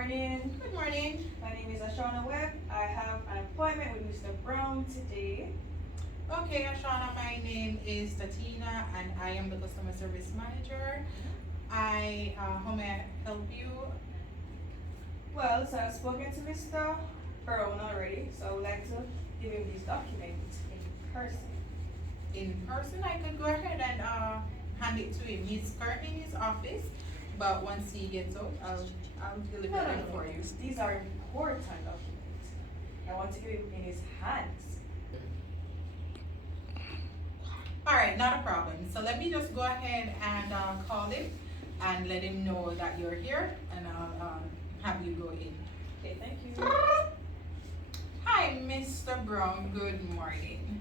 morning. Good morning. My name is Ashana Webb. I have an appointment with Mr. Brown today. Okay, Ashana, my name is Tatina and I am the customer service manager. How may I help you? Well, so I've spoken to Mr. Brown already, so I would like to give him these documents in person. In person, I could go ahead and hand it to him. He's currently in his office, but once he gets out, I'll deliver them for you. These are important documents. I want to give him in his hands. All right, not a problem. So let me just go ahead and call him and let him know that you're here, and I'll have you go in. Okay, thank you. Hi, Mr. Brown. Good morning.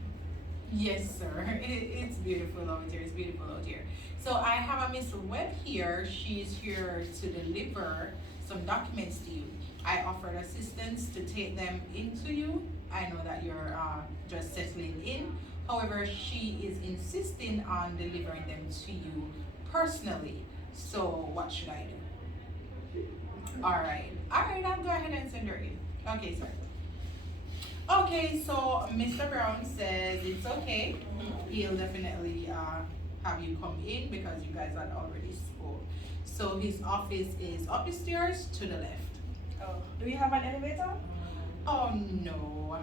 Yes, sir. It's beautiful out here. It's beautiful out here. So I have a Miss Webb here. She's here to deliver some documents to you. I offered assistance to take them into you. I know that you're just settling in. However, she is insisting on delivering them to you personally. So what should I do? All right, I'll go ahead and send her in. Okay, sir. Okay, so Mr. Brown says it's okay. He'll definitely have you come in because you guys had already spoke. So his office is up the stairs to the left. Oh, do you have an elevator? Oh no,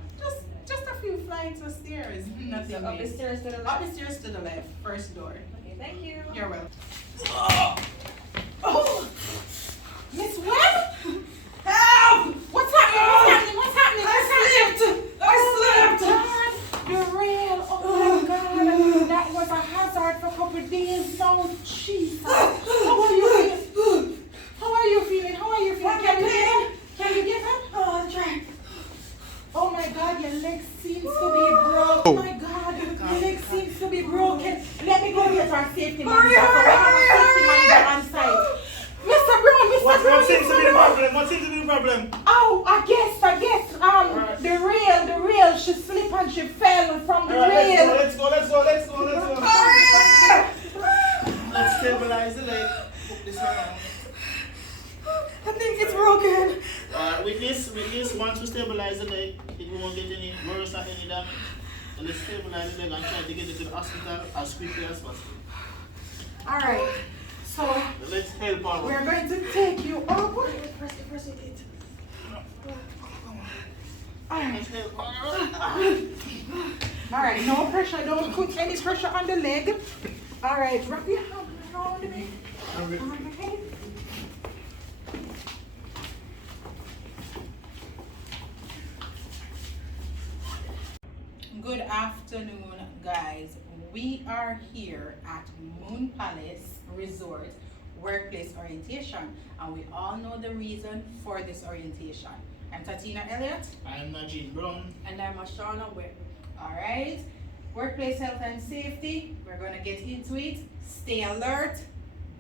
just a few flights of stairs. Nothing. So up the big. stairs to the left? Up the stairs to the left, first door. Okay, thank you. You're welcome. Oh, Miss Webb? Help! What's happening? What's happening? I slipped. The rail. Oh my God. That was a hazard for a couple of days now. Jesus. How are you feeling? How are you feeling? Can you get up? Oh, I'm trying. Oh my God, your leg seems to be broken. Oh my God, your leg seems to be broken. Let me go get our safety man. Hurry, Safety man on site. Mr. Brown, What seems to be the problem? What seems to be the problem? Oh, I guess, Right. the rail, she slipped and she fell from the rail. Let's go. Hurry! Let's stabilize the leg. Put this around. I think it's broken. With this, once we stabilize the leg, it won't get any worse or any damage. So let's stabilize the leg and try to get it to the hospital as quickly as possible. All right, so Let's help our we're going to take you over. First aid kit. All right. Let's help our All right, no pressure. Don't put any pressure on the leg. All right, wrap your hand around me. All right. Good afternoon, guys. We are here at Moon Palace Resort Workplace Orientation, and we all know the reason for this orientation. I'm Tatina Elliott. I'm Najee Brown. And I'm Ashana Webb. All right, workplace health and safety, we're gonna get into it. Stay alert,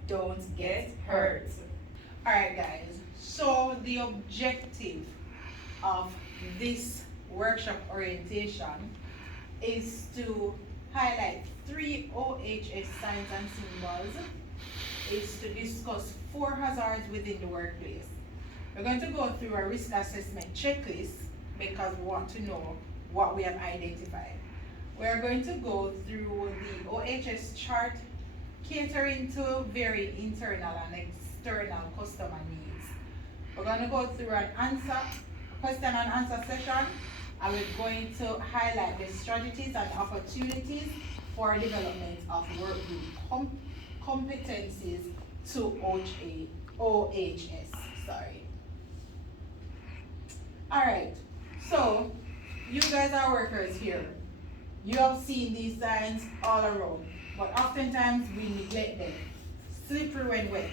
don't get hurt. All right, guys, so the objective of this workshop orientation is to highlight 3 OHS signs and symbols, is to discuss 4 hazards within the workplace. We're going to go through a risk assessment checklist because we want to know what we have identified. We're going to go through the OHS chart catering to very internal and external customer needs. We're going to go through an question and answer session, and we're going to highlight the strategies and opportunities for development of work group competencies to OHS. All right, so you guys are workers here. You have seen these signs all around, but oftentimes we neglect them. Slippery when wet.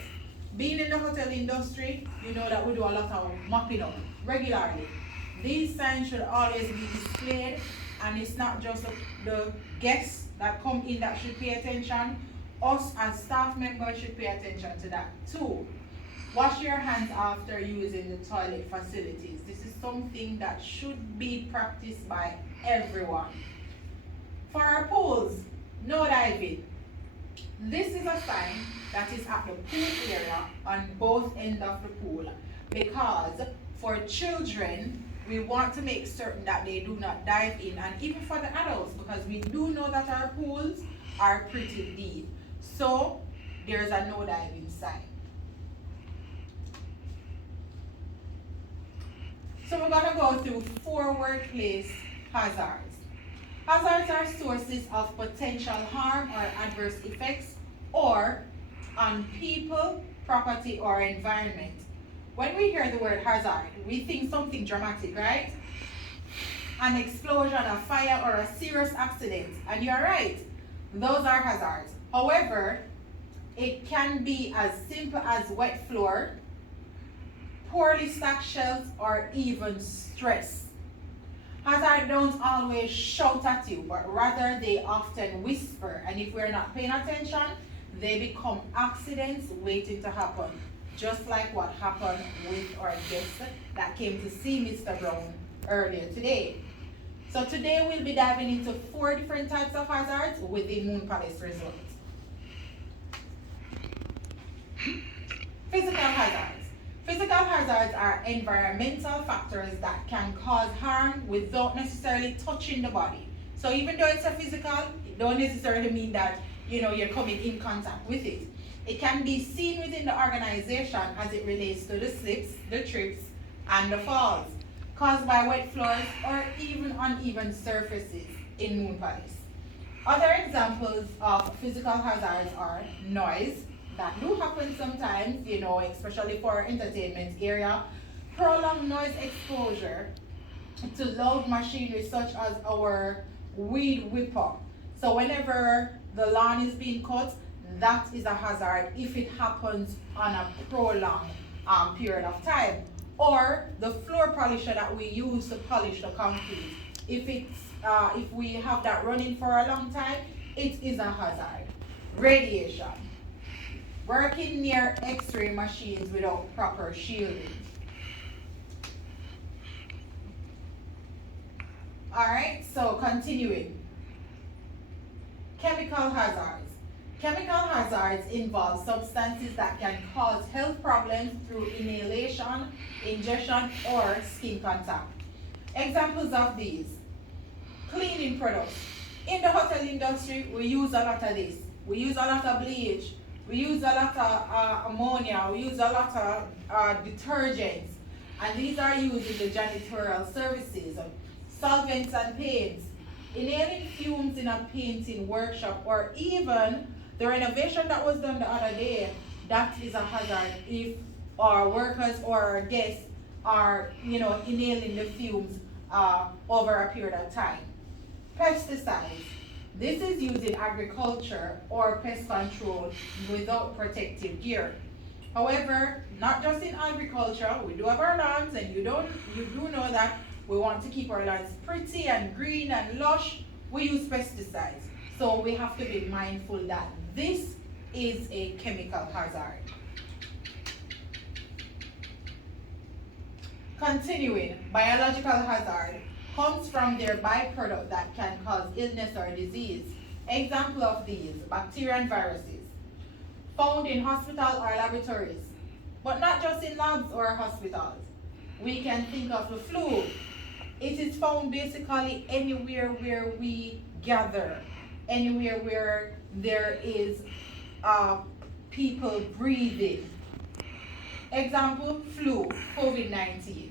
Being in the hotel industry, you know that we do a lot of mopping up regularly. These signs should always be displayed, and it's not just the guests that come in that should pay attention. Us as staff members should pay attention to that too. Wash your hands after using the toilet facilities. This is something that should be practiced by everyone. For our pools, no diving. This is a sign that is at the pool area on both ends of the pool. because for children, we want to make certain that they do not dive in, and even for the adults, because we do know that our pools are pretty deep. So there's a no diving sign. So we're gonna go through 4 workplace hazards. Hazards are sources of potential harm or adverse effects or on people, property, or environment. When we hear the word hazard, we think something dramatic, right? An explosion, a fire, or a serious accident. And you're right, those are hazards. However, it can be as simple as wet floor, poorly stacked shelves, or even stress. Hazards don't always shout at you, but rather they often whisper. And if we're not paying attention, they become accidents waiting to happen. Just like what happened with our guest that came to see Mr. Brown earlier today. So today we'll be diving into 4 different types of hazards with the Moon Palace Resort. Physical hazards. Physical hazards are environmental factors that can cause harm without necessarily touching the body. So even though it's a physical, it don't necessarily mean that you're coming in contact with it. It can be seen within the organization as it relates to the slips, the trips, and the falls caused by wet floors or even uneven surfaces in Moon Palace. Other examples of physical hazards are noise, that do happen sometimes, especially for entertainment area, prolonged noise exposure to loud machinery such as our weed whipper. So whenever the lawn is being cut, that is a hazard if it happens on a prolonged period of time. Or the floor polisher that we use to polish the concrete. If we have that running for a long time, it is a hazard. Radiation. Working near X-ray machines without proper shielding. Alright, so continuing. Chemical hazards. Chemical hazards involve substances that can cause health problems through inhalation, ingestion, or skin contact. Examples of these: cleaning products. In the hotel industry, we use a lot of this. We use a lot of bleach. We use a lot of ammonia. We use a lot of detergents. And these are used in the janitorial services. Solvents and paints. Inhaling fumes in a painting workshop, or even the renovation that was done the other day, that is a hazard if our workers or our guests are, inhaling the fumes over a period of time. Pesticides. This is used in agriculture or pest control without protective gear. However, not just in agriculture, we do have our lawns, and you do know that we want to keep our lawns pretty and green and lush. We use pesticides. So we have to be mindful that this is a chemical hazard. Continuing, biological hazard comes from their byproduct that can cause illness or disease. Example of these: bacteria and viruses found in hospital or laboratories, but not just in labs or hospitals. We can think of the flu. It is found basically anywhere where we gather, anywhere where there is people breathing. Example, flu, COVID-19.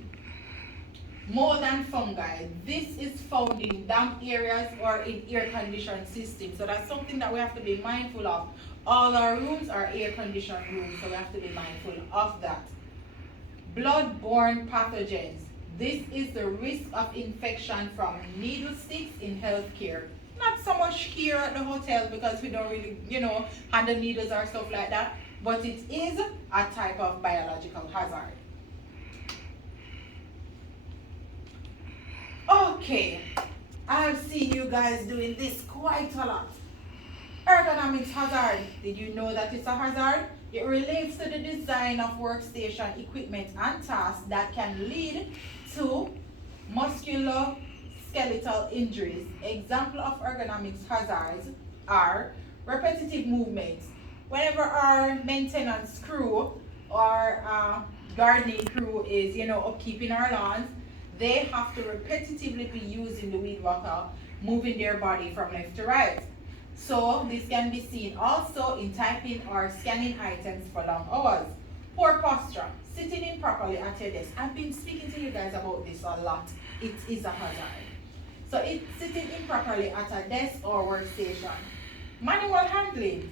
Mold and fungi. This is found in damp areas or in air-conditioned systems. So that's something that we have to be mindful of. All our rooms are air-conditioned rooms, so we have to be mindful of that. Blood-borne pathogens. This is the risk of infection from needle sticks in healthcare. Not so much here at the hotel because we don't really, handle needles or stuff like that, but it is a type of biological hazard. Okay, I've seen you guys doing this quite a lot. Ergonomics hazard. Did you know that it's a hazard? It relates to the design of workstation equipment and tasks that can lead to musculoskeletal injuries. Example of ergonomics hazards are repetitive movements. Whenever our maintenance crew or gardening crew is, upkeeping our lawns, they have to repetitively be using the weed whacker, moving their body from left to right. So this can be seen also in typing or scanning items for long hours. Poor posture, sitting improperly at your desk. I've been speaking to you guys about this a lot. It is a hazard. So it's sitting improperly at a desk or workstation. Manual handling,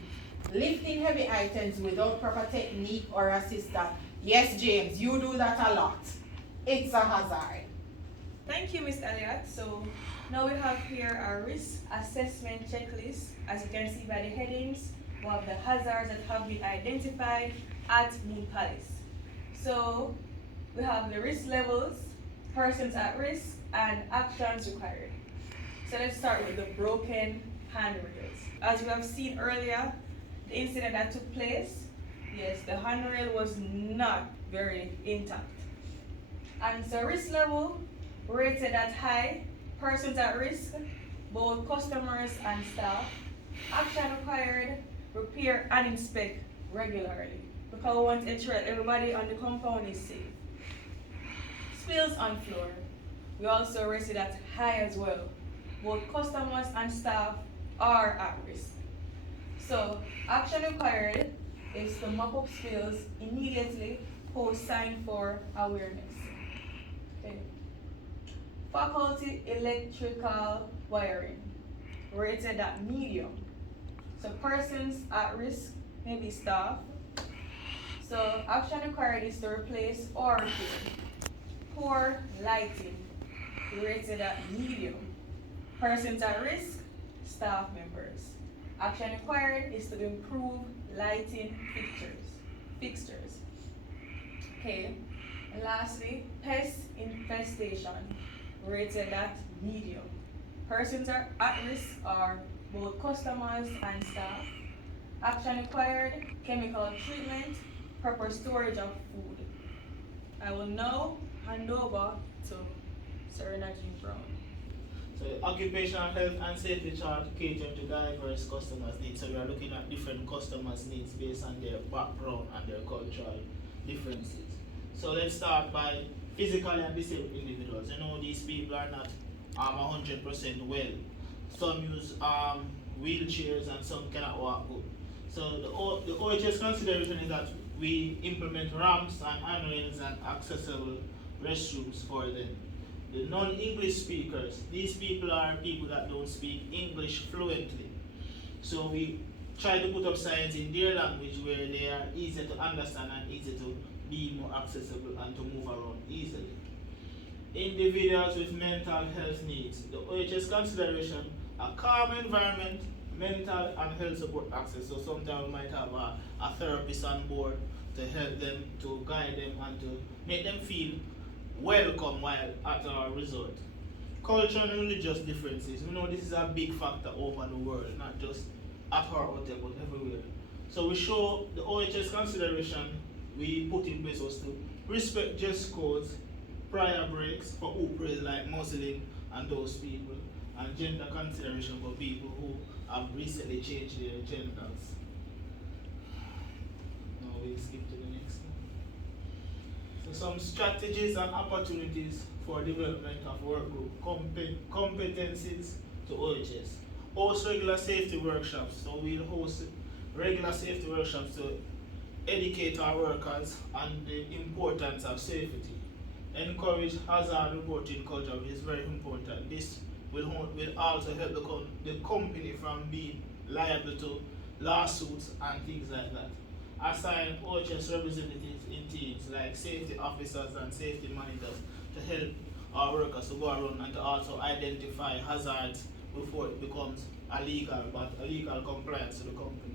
lifting heavy items without proper technique or assistance. Yes, James, you do that a lot. It's a hazard. Thank you, Ms. Elliott. So now we have here our risk assessment checklist. As you can see by the headings, we have the hazards that have been identified at Moon Palace. So we have the risk levels, persons at risk, and actions required. So let's start with the broken handrails. As we have seen earlier, the incident that took place, yes, the handrail was not very intact. And so risk level rated at high, persons at risk, both customers and staff. Action required, repair and inspect regularly, because we want to ensure that everybody on the compound is safe. Spills on floor, we also rated at high as well. Both customers and staff are at risk. So action required is to mop up spills immediately post sign for awareness. Okay. Faculty electrical wiring, rated at medium. So persons at risk may be staff. So action required is to replace or repair. Poor lighting, rated at medium. Persons at risk, staff members. Action required is to improve lighting fixtures. Okay, and lastly, pest infestation, rated at medium. Persons are at risk are both customers and staff. Action required, chemical treatment, proper storage of food. I will now hand over to Serena Jean Brown. So the occupational health and safety chart catering to diverse customers' needs. So we are looking at different customers' needs based on their background and their cultural differences. So let's start by physically and disabled individuals. These people are not 100% well. Some use wheelchairs and some cannot walk good. So the OHS consideration is that we implement ramps and handrails and accessible restrooms for them. The non-English speakers, these people are people that don't speak English fluently. So we try to put up signs in their language where they are easy to understand and easy to be more accessible and to move around easily. Individuals with mental health needs, the OHS consideration, a calm environment, mental and health support access. So sometimes we might have a therapist on board to help them, to guide them and to make them feel welcome while at our resort. Cultural and religious differences. This is a big factor over the world, not just at our hotel but everywhere. So we show the OHS consideration we put in place was to respect dress codes, prior breaks for who praise like Muslim and those people, and gender consideration for people who have recently changed their genders. Now we'll skip to the next one. So some strategies and opportunities for development of work group competencies to OHS. Host regular safety workshops. So we'll host regular safety workshops to educate our workers on the importance of safety. Encourage hazard reporting culture, which is very important. This will also help the company from being liable to lawsuits and things like that. Assign OHS representatives in teams like safety officers and safety monitors to help our workers to go around and to also identify hazards before it becomes illegal, but illegal compliance to the company.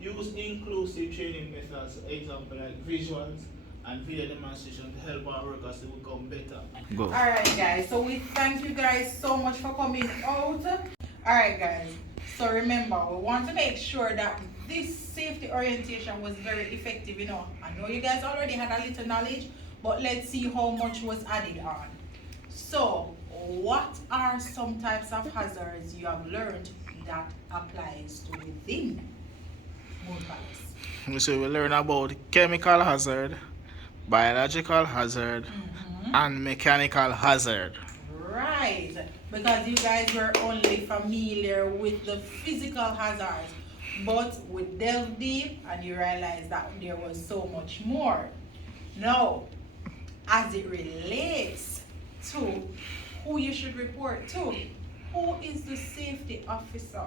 Use inclusive training methods, example like visuals and video demonstration to help our workers to become better. Go. Alright guys, so we thank you guys so much for coming out. Alright guys, so remember, we want to make sure that this safety orientation was very effective. I know you guys already had a little knowledge, but let's see how much was added on. So what are some types of hazards you have learned that applies to within Moon Palace? So we learn about chemical hazard, biological hazard, and mechanical hazard. Right, because you guys were only familiar with the physical hazards, but we delved deep and you realized that there was so much more. Now, as it relates to who you should report to, who is the safety officer?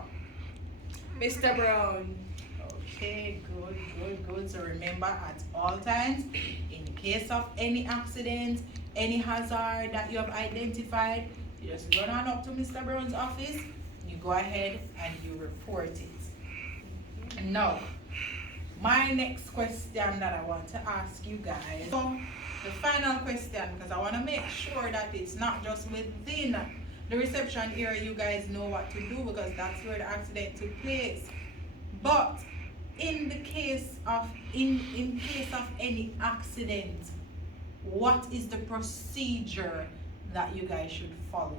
Mr. Brown. Okay, good. So remember, at all times, in case of any accident, any hazard that you have identified, you just run on up to Mr. Brown's office, you go ahead and you report it. Now, my next question that I want to ask you guys, so the final question, because I want to make sure that it's not just within the reception area you guys know what to do, because that's where the accident took place. But in the case of in case of any accident, what is the procedure that you guys should follow?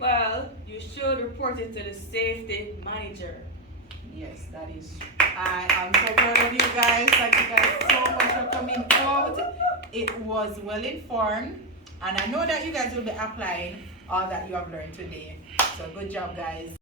Well, you should report it to the safety manager. Yes, that is. I am so proud of you guys. Thank you guys so much for coming out. It was well informed, and I know that you guys will be applying all that you have learned today. So good job, guys.